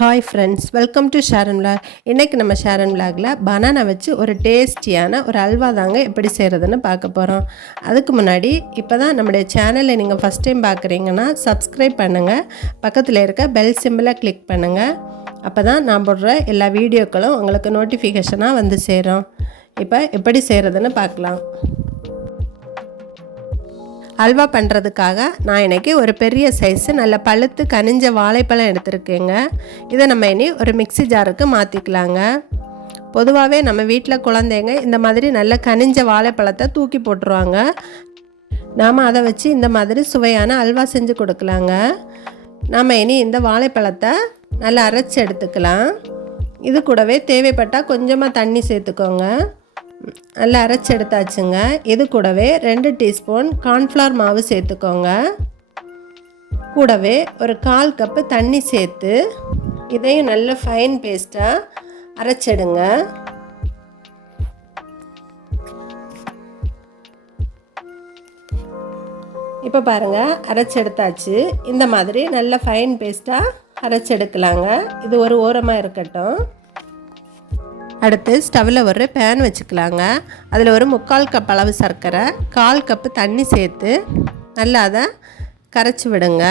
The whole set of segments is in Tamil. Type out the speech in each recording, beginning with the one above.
Hi friends, welcome to Sharon vlog. இன்றைக்கி நம்ம ஷேரன் விலாகில் பனானா வச்சு ஒரு டேஸ்டியான ஒரு அல்வா தாங்க எப்படி செய்கிறதுன்னு பார்க்க போகிறோம். அதுக்கு முன்னாடி இப்போ தான் நம்முடைய சேனலை நீங்கள் ஃபஸ்ட் டைம் பார்க்குறீங்கன்னா சப்ஸ்கிரைப் பண்ணுங்கள், பக்கத்தில் இருக்க பெல் சிம்பிளை கிளிக் பண்ணுங்கள். அப்போ தான் நான் போடுற எல்லா வீடியோக்களும் உங்களுக்கு நோட்டிஃபிகேஷனாக வந்து சேரும். இப்போ எப்படி செய்கிறதுன்னு பார்க்கலாம். அல்வா பண்ணுறதுக்காக நான் இன்றைக்கி ஒரு பெரிய சைஸு நல்ல பழுத்து கனிஞ்ச வாழைப்பழம் எடுத்துருக்கேங்க. இதை நம்ம இனி ஒரு மிக்ஸி ஜாருக்கு மாற்றிக்கலாங்க. பொதுவாகவே நம்ம வீட்டில் குழந்தைங்க இந்த மாதிரி நல்ல கனிஞ்ச வாழைப்பழத்தை தூக்கி போட்டுருவாங்க. நாம் அதை வச்சு இந்த மாதிரி சுவையான அல்வா செஞ்சு கொடுக்கலாங்க. நாம் இனி இந்த வாழைப்பழத்தை நல்லா அரைச்சி எடுத்துக்கலாம். இது கூடவே தேவைப்பட்டால் கொஞ்சமாக தண்ணி சேர்த்துக்கோங்க. நல்லா அரைச்சி எடுத்தாச்சுங்க. இது கூடவே 2 டீஸ்பூன் கார்ன்ஃப்ளவர் மாவு சேர்த்துக்கோங்க. கூடவே ஒரு 1/4 கப்பு தண்ணி சேர்த்து இதையும் நல்ல ஃபைன் பேஸ்ட்டாக அரைச்சிடுங்க. இப்போ பாருங்கள், அரைச்சி எடுத்தாச்சு. இந்த மாதிரி நல்ல ஃபைன் பேஸ்ட்டாக அரைச்சி எடுக்கலாங்க. இது ஒரு ஓரமாக இருக்கட்டும். அடுத்து ஸ்டவ்வில் ஒரு பேன் வச்சுக்கலாங்க. அதில் ஒரு 3/4 கப் அளவு சர்க்கரை, 1/4 கப்பு தண்ணி சேர்த்து நல்லா அதை கரைச்சி விடுங்க.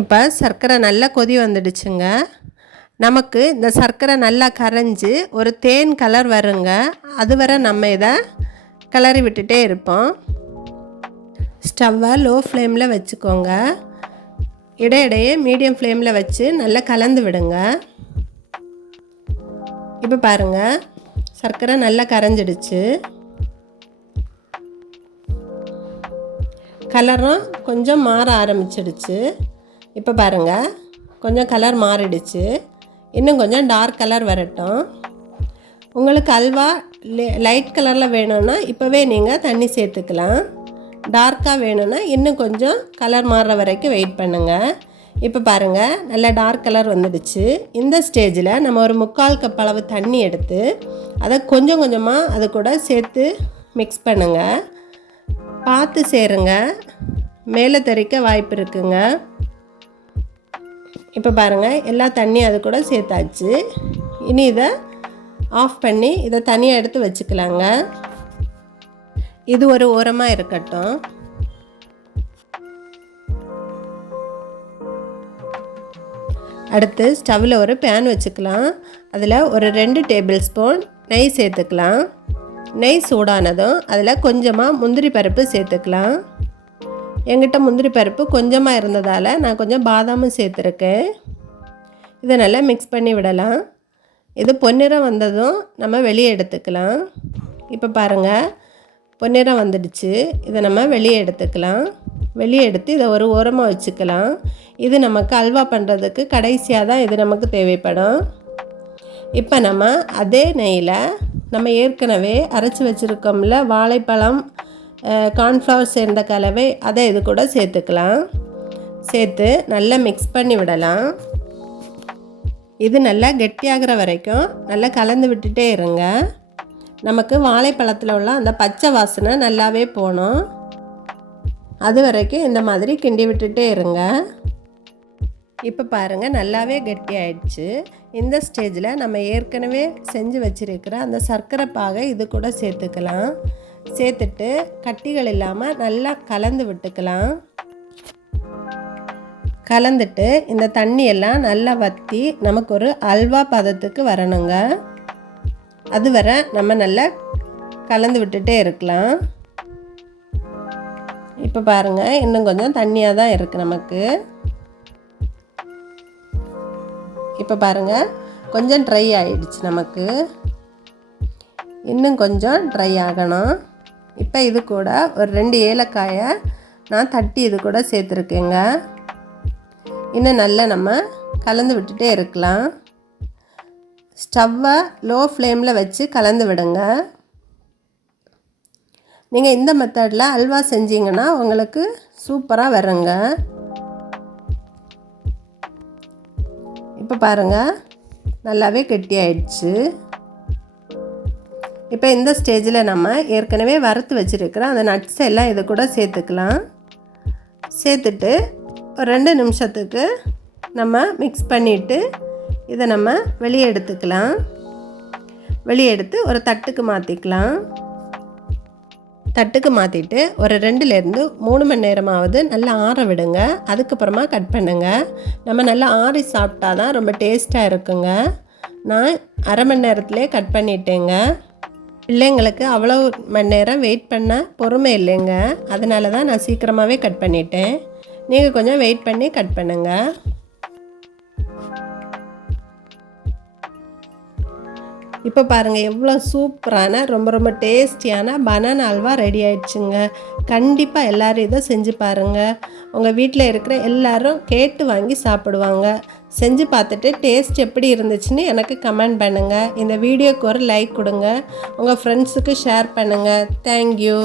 இப்போ சர்க்கரை நல்லா கொதி வந்துடுச்சுங்க. நமக்கு இந்த சர்க்கரை நல்லா கரைஞ்சி ஒரு தேன் கலர் வருங்க. அது வரை நம்ம இதை கிளறி விட்டுட்டே இருப்போம். ஸ்டவ்வை லோ ஃப்ளேமில் வச்சுக்கோங்க. இடையிடையே மீடியம் ஃப்ளேமில் வச்சு நல்லா கலந்து விடுங்க. இப்போ பாருங்கள், சர்க்கரை நல்லா கரைஞ்சிடுச்சு. கலரும் கொஞ்சம் மாற ஆரம்பிச்சிடுச்சு. இப்போ பாருங்கள், கொஞ்சம் கலர் மாறிடுச்சு. இன்னும் கொஞ்சம் டார்க் கலர் வரட்டும். உங்களுக்கு அல்வா லைட் கலரில் வேணும்னா இப்போவே நீங்கள் தண்ணி சேர்த்துக்கலாம். டார்க்காக வேணும்னா இன்னும் கொஞ்சம் கலர் மாறுற வரைக்கும் வெயிட் பண்ணுங்கள். இப்போ பாருங்கள், நல்லா டார்க் கலர் வந்துடுச்சு. இந்த ஸ்டேஜில் நம்ம ஒரு 3/4 கப் அளவு தண்ணி எடுத்து அதை கொஞ்சம் கொஞ்சமாக அது கூட சேர்த்து மிக்ஸ் பண்ணுங்கள். பார்த்து சேருங்க, மேலே தெறிக்க வாய்ப்பு இருக்குங்க. இப்போ பாருங்கள், எல்லா தண்ணியும் அது கூட சேர்த்தாச்சு. இனி இதை ஆஃப் பண்ணி இதை தனியாக எடுத்து வச்சுக்கலாங்க. இது ஒரு ஓரமாக இருக்கட்டும். அடுத்து ஸ்டவ்வில் ஒரு பேன் வச்சுக்கலாம். அதில் ஒரு 2 டேபிள் ஸ்பூன் நெய் சேர்த்துக்கலாம். நெய் சூடானதும் அதில் கொஞ்சமாக முந்திரி பருப்பு சேர்த்துக்கலாம். என்கிட்ட முந்திரி பருப்பு கொஞ்சமாக இருந்ததால் நான் கொஞ்சம் பாதாமும் சேர்த்துருக்கேன். இதை நல்லா மிக்ஸ் பண்ணி விடலாம். இது பொன்னிறம் வந்ததும் நம்ம வெளியே எடுத்துக்கலாம். இப்போ பாருங்கள், பொன்னிறம் வந்துடுச்சு. இதை நம்ம வெளியே எடுத்துக்கலாம். வெளியே எடுத்து இதை ஒரு ஓரமாக வச்சுக்கலாம். இது நமக்கு அல்வா பண்ணுறதுக்கு கடைசியாக தான் இது நமக்கு தேவைப்படும். இப்போ நம்ம அதே நெய்யில் நம்ம ஏற்கனவே அரைச்சி வச்சுருக்கோம்ல வாழைப்பழம், கார்ன்ஃப்ளவர் சேர்ந்த கலவை, அதை இது கூட சேர்த்துக்கலாம். சேர்த்து நல்லா மிக்ஸ் பண்ணி விடலாம். இது நல்லா கெட்டியாகிற வரைக்கும் நல்லா கலந்து விட்டுட்டே இருங்க. நமக்கு வாழைப்பழத்தில் உள்ள அந்த பச்சை வாசனை நல்லாவே போகணும். அது வரைக்கும் இந்த மாதிரி கிண்டி விட்டுட்டே இருங்க. இப்போ பாருங்கள், நல்லாவே கெட்டி ஆயிடுச்சு. இந்த ஸ்டேஜில் நம்ம ஏற்கனவே செஞ்சு வச்சுருக்கிற அந்த சர்க்கரை பாகை இது கூட சேர்த்துக்கலாம். சேர்த்துட்டு கட்டிகள் இல்லாமல் நல்லா கலந்து விட்டுக்கலாம். கலந்துட்டு இந்த தண்ணியெல்லாம் நல்லா வற்றி நமக்கு ஒரு அல்வா பதத்துக்கு வரணுங்க. அது வரை நம்ம நல்லா கலந்து விட்டுட்டே இருக்கலாம். இப்போ பாருங்கள், இன்னும் கொஞ்சம் தண்ணியாக தான் இருக்குது நமக்கு. இப்போ பாருங்கள், கொஞ்சம் ட்ரை ஆகிடுச்சு நமக்கு. இன்னும் கொஞ்சம் ட்ரை ஆகணும். இப்போ இது கூட ஒரு 2 ஏலக்காயை நான் தட்டி இது கூட சேர்த்துருக்கேங்க. இன்னும் நல்லா நம்ம கலந்து விட்டுட்டே இருக்கலாம். ஸ்டவ்வை லோ ஃப்ளேமில் வச்சு கலந்து விடுங்க. நீங்கள் இந்த மெத்தடில் அல்வா செஞ்சீங்கன்னா உங்களுக்கு சூப்பராக வருங்க. இப்போ பாருங்கள், நல்லாவே கெட்டி ஆயிடுச்சு. இப்போ இந்த ஸ்டேஜில் நம்ம ஏற்கனவே வறுத்து வச்சுருக்கிற அந்த நட்ஸ் எல்லாம் இது கூட சேர்த்துக்கலாம். சேர்த்துட்டு ஒரு 2 நிமிஷத்துக்கு நம்ம மிக்ஸ் பண்ணிவிட்டு இதை நம்ம வெளியே எடுத்துக்கலாம். வெளியே எடுத்து ஒரு தட்டுக்கு மாற்றிக்கலாம். தட்டுக்கு மாற்றிட்டு ஒரு 2லேருந்து 3 மணி நேரமாவது நல்லா ஆற விடுங்க. அதுக்கப்புறமா கட் பண்ணுங்கள். நம்ம நல்லா ஆறி சாப்பிட்டா தான் ரொம்ப டேஸ்ட்டாக இருக்குங்க. நான் அரை மணி நேரத்துலேயே கட் பண்ணிட்டேங்க. பிள்ளைங்களுக்கு அவ்வளோ மணி நேரம் வெயிட் பண்ண பொறுமை இல்லைங்க. அதனால தான் நான் சீக்கிரமாகவே கட் பண்ணிட்டேன். நீங்கள் கொஞ்சம் வெயிட் பண்ணி கட் பண்ணுங்கள். இப்போ பாருங்கள் எவ்வளோ சூப்பரான ரொம்ப டேஸ்டியான பனானா அல்வா ரெடி ஆயிடுச்சுங்க. கண்டிப்பாக எல்லோரும் இதை செஞ்சு பாருங்கள். உங்கள் வீட்டில் இருக்கிற எல்லோரும் கேட்டு வாங்கி சாப்பிடுவாங்க. செஞ்சு பார்த்துட்டு டேஸ்ட் எப்படி இருந்துச்சுன்னு எனக்கு கமெண்ட் பண்ணுங்கள். இந்த வீடியோக்கு ஒரு லைக் கொடுங்க. உங்கள் ஃப்ரெண்ட்ஸுக்கு ஷேர் பண்ணுங்கள். தேங்க்யூ.